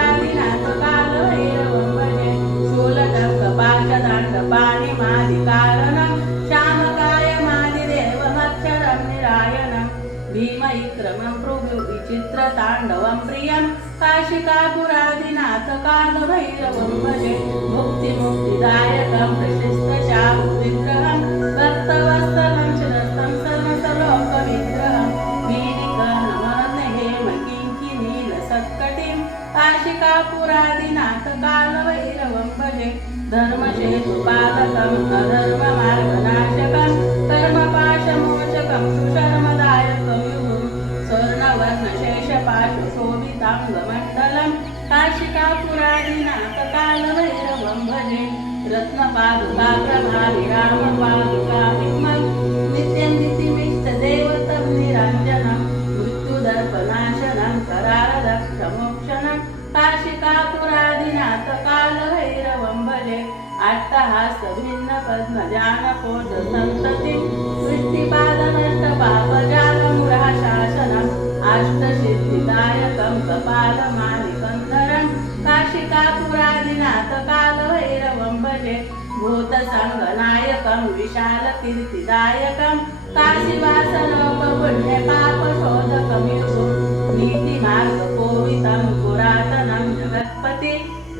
काशिकापुरादिनाथ कालभैरवं भजे शूलटङ्कपाशदाण्डपाणिमादिकारणं श्यामकायमादिदेवमक्षरं निरायणं भीमविक्रमं भृगुविचित्रताण्डवं प्रियं काशिकापुरादिनाथ कालभैरवं भजे मुक्तिमुक्तिदायकं प्रशस्तशामुद्विग्रहं भक्तवत्सलं शिरस्तं सर्वसलोकविग्रहं वीरिकर्णमर्णहेमकिङ्किनीलसत्कटिं काशिकापुरादिनाथ कालभैरवं भजे धर्मसेतुपालकं अधर्ममार्गनाशकं कर्मपाशमोचकं सुशर्मदायकं युगं स्वर्णवर्णशेषपाशशोभिताङ्गमण्डलं काशिकापुरादिनाथ कालभैरवं भजे रत्नपादुका प्रभाविरामपादुका विमलं नित्यं नित्यमिष्टदेवतं निरञ्जनं मृत्युदर्पनाशनं करारदक्षमोक्षणं काशिकापुरादिनाथ कालभैरवं भजे अट्टहासभिन्नपद्मजानकोटसन्ततिं वृष्टिपादनष्टपापजालमुराशासनम् अष्टसिद्धिदायकं कपालमालिकन्धरं काशिकापुरादिनाथ कालभैरवं भजे भूतसङ्गनायकं विशालकीर्तिदायकं काशीवासलोकपुण्यपापशोधकं युगं नीतिमार्गकोवितं पुरातनं जगत्पति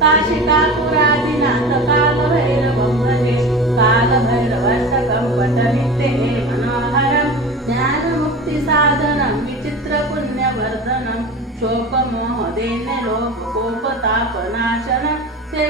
काशिकापुरादिनाथ कालभैरवं भजे कालभैरवाष्टकं पठनित्ये मनोहरं ज्ञानमुक्तिसाधनं विचित्रपुण्यवर्धनं शोकमोहदेन्यलोककोपतापनाशनं ते